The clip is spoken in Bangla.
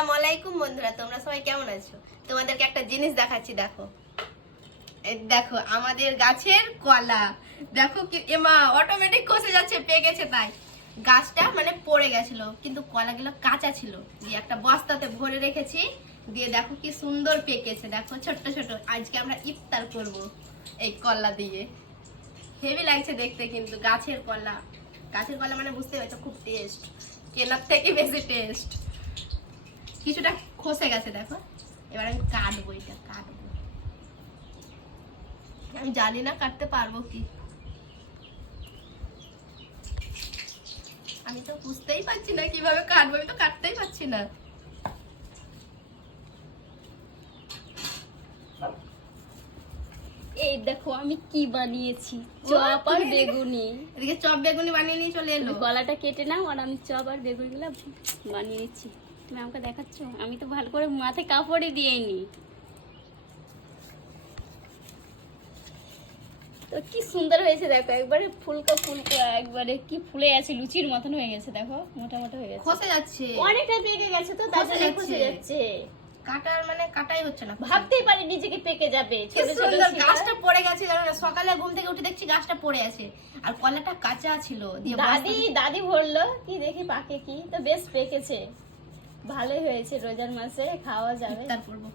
আসসালামু আলাইকুম বন্ধুরা, তোমরা সবাই কেমন আছো? তোমাদেরকে একটা জিনিস দেখাচ্ছি, দেখো। এই দেখো আমাদের গাছের কলা। দেখো কি এমা অটোমেটিক খসে যাচ্ছে, পেকে গেছে। তাই গাছটা মানে পড়ে গেছিল, কিন্তু কলাগুলো কাঁচা ছিল, দিয়ে একটা বস্তাতে ভরে রেখেছি। দিয়ে দেখো কি সুন্দর পেকেছে, দেখো ছোট্ট ছোট। আজকে আমরা ইফতার করব এই কলা দিয়ে। হেভি লাগছে দেখতে, কিন্তু গাছের কলা। গাছের কলা মানে বুঝতে পারছো, খুব টেস্ট, কেনার থেকে বেশি টেস্ট। কিছুটা খসে গেছে দেখো। এবার আমি কাটবো, এটা কাটবো। আমি জানি না কাটতে পারবো কি, আমি তো বুঝতেই পারছি না কিভাবে কাটবো, আমি তো কাটতেই পারছি না। এই দেখো আমি কি বানিয়েছি, চপ আর বেগুনি। এদিকে চপ বেগুনি বানিয়ে নিয়ে চলে এলো। গলাটা কেটে নাও, আর আমি চপ আর বেগুনিগুলো বানিয়ে নিচ্ছি। তুমি আমাকে দেখাচ্ছ? আমি তো ভালো করে মাথায় কাপড়ই দিইনি। তো কি সুন্দর হয়েছে দেখো, একবারে ফুলকো ফুলকো, একবারে কি ফুলে আছে, লুচির মতন হয়ে গেছে। দেখো মোটা মোটা হয়ে গেছে, খসে যাচ্ছে, অনেকটা পেকে গেছে, তো তার জন্য খসে যাচ্ছে। কাটার মানে কাটাই হচ্ছে না, ভাবতেই পারি নিজেকে পেকে যাবে। ছোট ছোট গাছটা পড়ে গেছে, সকালে ঘুম থেকে উঠে দেখছি গাছটা পড়ে আছে, আর কলাটা কাঁচা ছিল। দিয়ে দাদি বললো কি দেখি পাকে কি, তো বেশ পেকেছে, ভালোই হয়েছে। রোজার মাসে খাওয়া যাবে। ইফতার করবো।